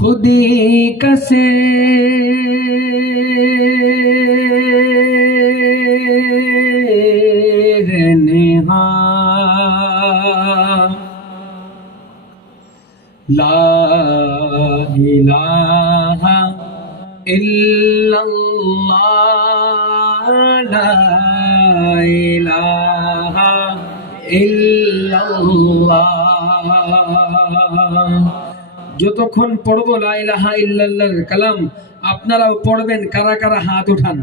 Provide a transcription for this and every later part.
खुदी कसे रहने ला इलाहा इल्लल्लाह ला इलाहा इल्लल्लाह। যতক্ষণ পড়বো লা ইলাহা ইল্লাল্লাহর কালাম আপনারাও পড়বেন। কারা কারা হাত উঠান?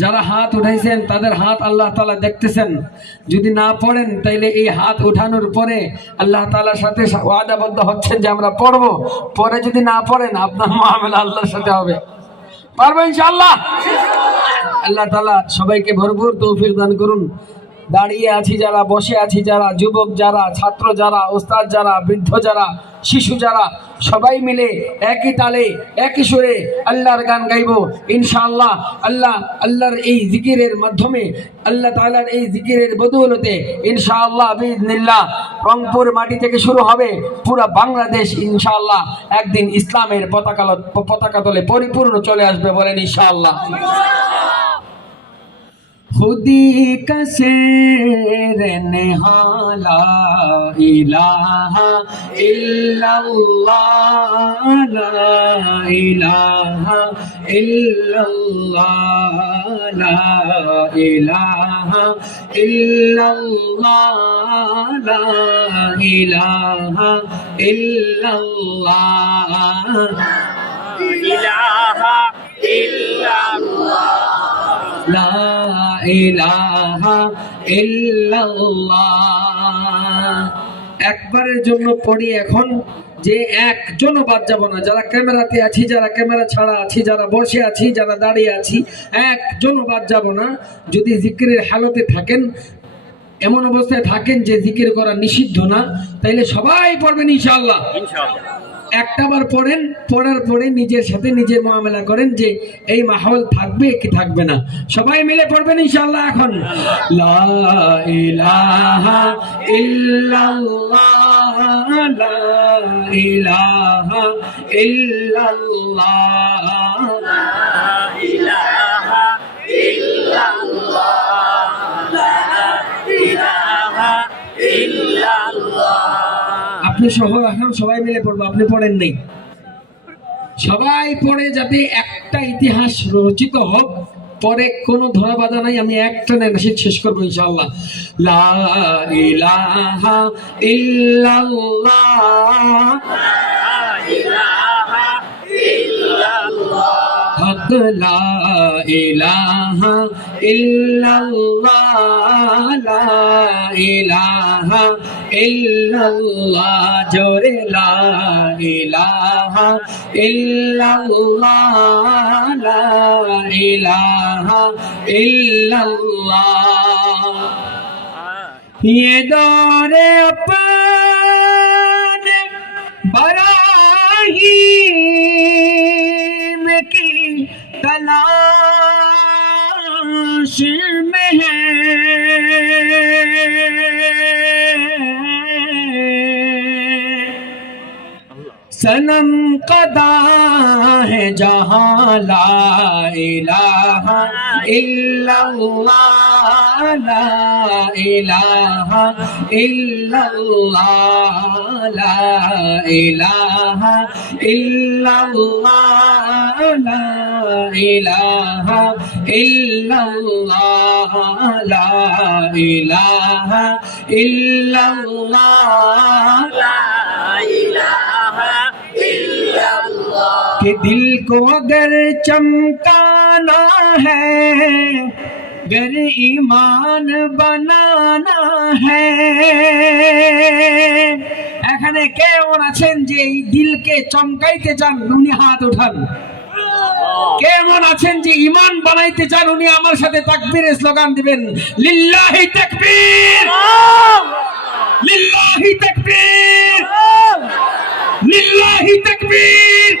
যারা হাত উঠাইছেন তাদের হাত আল্লাহ তাআলা দেখতেছেন। যদি না পড়েন তাইলে এই হাত উঠানোর পরে আল্লাহ তাআলার সাথে ওয়াদাবদ্ধ হচ্ছেন যে আমরা পড়বো। পরে যদি না পড়েন আপনার মুআমালা আল্লাহর সাথে হবে। পারবো ইনশাআল্লাহ। আল্লাহ তাআলা সবাইকে ভরপুর তৌফিক দান করুন। দাঁড়িয়ে আছি যারা, বসে আছি যারা, যুবক যারা, ছাত্র যারা, ওস্তাদ যারা, বৃদ্ধ যারা, শিশু যারা, সবাই মিলে একই তালে একই সুরে আল্লাহর গান গাইব ইনশাআল্লাহ। আল্লাহর এই জিকিরের মাধ্যমে, আল্লাহ তাআলার এই জিকিরের বদৌলতে ইনশাআল্লাহ বিইজনিল্লাহ রংপুর মাটি থেকে শুরু হবে পুরো বাংলাদেশ ইনশাআল্লাহ একদিন ইসলামের পতাকা তলে পরিপূর্ণ চলে আসবে। বলেন ইনশাআল্লাহ। खुदी कसे रहने ला इलाहा इल्लल्लाह ला इलाहा इल्लल्लाह ला इलाहा इल्लल्लाह ला इलाहा इल्लल्लाह इलाहा इल्लल्लाह লা ইলাহা ইল্লাল্লাহ। একবারের জন্য পড়ি এখন, যে একজনও বাদ যাব না। যারা ক্যামেরাতে আছি, যারা ক্যামেরা ছাড়া আছি, যারা বসে আছি, যারা দাঁড়িয়ে আছি, একজনও বাদ যাব না। যদি জিকিরের হালতে থাকেন, এমন অবস্থায় থাকেন যে জিকির করা নিষিদ্ধ না, তাইলে সবাই পড়বেন ইনশাআল্লাহ। একটাবার পড়েন, পড়ার পরে নিজের সাথে নিজে মুআমালা করেন যে এই মাহৌল থাকবে কি থাকবে না। সবাই মিলে পড়বেন ইনশাআল্লাহ। এখন লা ইলাহা ইল্লাল্লাহ লা ইলাহা ইল্লাল্লাহ লা ইলাহা ইল্লাল্লাহ লা ইলাহা ইল্লাল্লাহ। আপনি সহ এখন সবাই মিলে পড়বো। আপনি পড়েন নাই, সবাই পড়ে যাতে একটা ইতিহাস রচিত হোক। পরে কোনো ধরা বাধা নাই, আমি একটা নাশিদ শেষ করবো ইনশাআল্লাহ। লা ইলাহা ইল্লাল্লাহ লা ইলাহা ইল্লাল্লাহ হক লা ইলাহা ইল্লাল্লাহ লা ইলাহা ইল্লাল্লাহ জোরে লা ইলাহা ইল্লাল্লাহ লা ইলাহা ইল্লাল্লাহ। ये दौरे अपने बराहीम की तलाश में है, सनम कदा है जहाँ ला इलाहा इल्लल्लाह ला इलाहा इल्लल्लाह ला इलाहा इल्लल्लाह ला इलाहा इल्लल्लाह ला इलाहा इल्लल्लाह ला इलाहा कि दिल को अगर चमकाना है, गर ईमान बनाना है। এখানে কেমন আছেন যে এই দিলকে চমকাইতে চান? উনি হাত উঠান। কেমন আছেন যে ঈমান বানাইতে চান? উনি আমার সাথে তাকবীরের স্লোগান দিবেন, লিল্লাহি তাকবীর, লিল্লাহি তাকবীর, लिल्लाही तकबीर।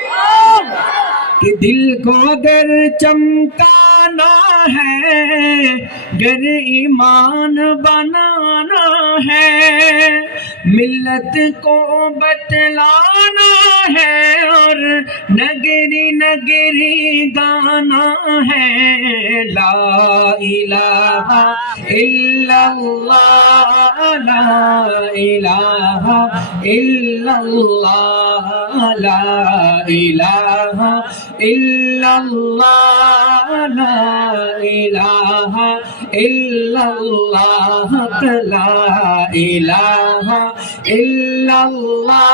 कि दिल को अगर चमकाना है, गर ईमान बनाना है, मिल्लत को बतलाना है, नगरी नगरी गाना है ला इलाहा इल्लल्लाह ला इलाहा इल्लल्लाह ला इलाहा इल्लल्लाह ला इलाहा इल्लल्लाह ला इलाहा इल्लल्लाह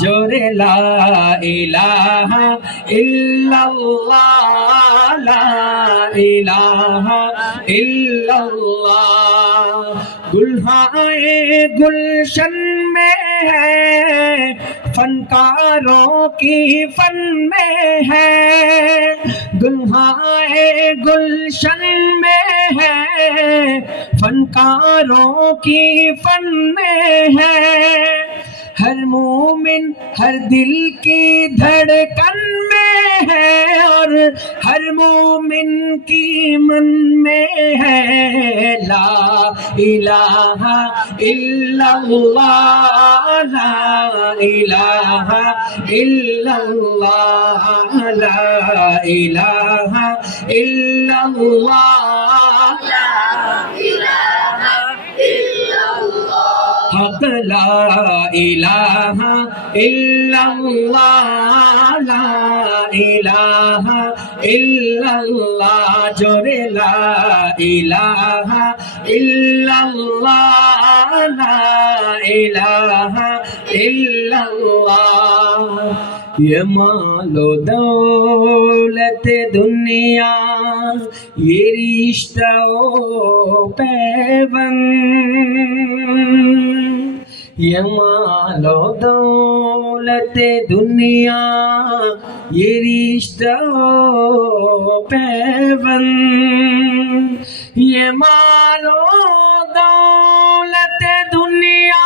जोरे ला इलाहा इल्लल्लाह ला इलाहा इल्लल्लाह गुल्हाए गुलशन में है फनकारों की फन में है गुल्हाए गुलशन में है फनकारों की फन में है हर मोमिन हर दिल की धड़कन में है और हर मोमिन की मन में है ला इलाहा इल्लल्लाह ला इलाहा इल्लल्लाह ला इलाहा इल्लल्लाह हक ला इलाहा इल्लल्लाह ला इलाहा इल्लल्लाह जोरे ला इलाहा इल्लल्लाह ला इलाहा इल्लल्लाह ये मालो दौलत दुनिया ये रिश्ता ओ पैबंद ये मालो दौलत दुनिया ये रिश्ता ओ पैबंद ये मालो दौलत दुनिया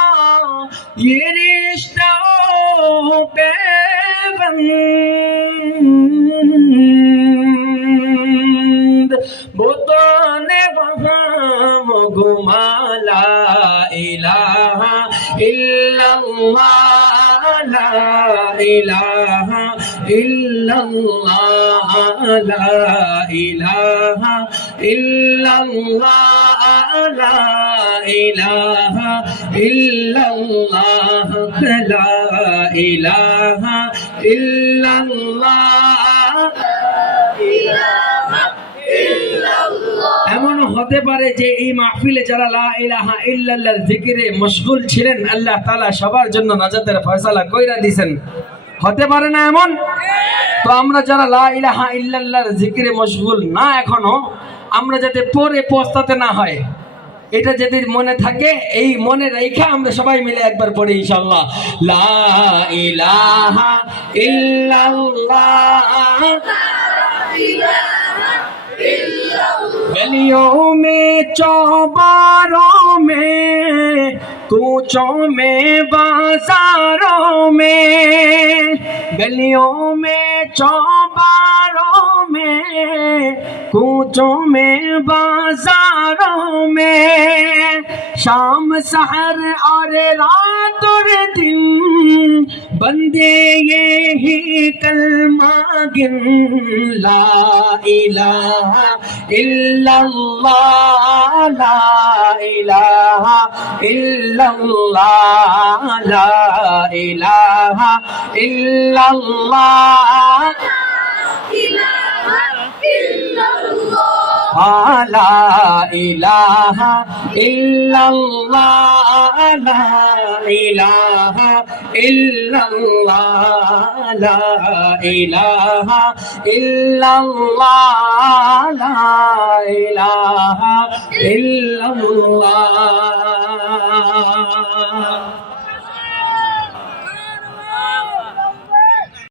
ये रिश्ता ओ पैबंद वो तो ने वहाँ घुमाला इलाहा इल्लल्लाह ला इलाहा इल्लल्लाह ला इलाहा इल्लल्लाह ला इलाहा इल्लल्लाह ला इलाहा इल्लल्लाह এমন হতে পারে যে এই মাহফিলে যারা লা ইলাহা ইল্লাল্লাহ জিকিরে মশগুল ছিলেন আল্লাহ তাআলা সবার জন্য নাজাতের ফয়সালা কইরা দিবেন হতে পারে না এমন তো আমরা যারা লা ইলাহা ইল্লাল্লাহর জিকিরে মশগুল না এখনো আমরা যাতে পরে পস্তাতে না হয় এটা যদি মনে থাকে এই মনে রেখে আমরা সবাই মিলে একবার পড়ি ইনশাআল্লাহ লা ইলাহা ইল্লাল্লাহ गलियों में चौबारों में कूचों में बाजारों में गलियों में चौबारों में कूचों में बाजारों में शाम सहर और रात और दिन बंदे ये ही कलमा गिन ला इलाहा इल्लल्लाह ला इलाहा इल्लल्लाह ला इलाहा इल्लल्लाह ला इलाहा इल्लल्लाह ला इलाहा इल्लल्लाह ला इलाहा इल्लल्लाह ला इलाहा इल्लल्लाह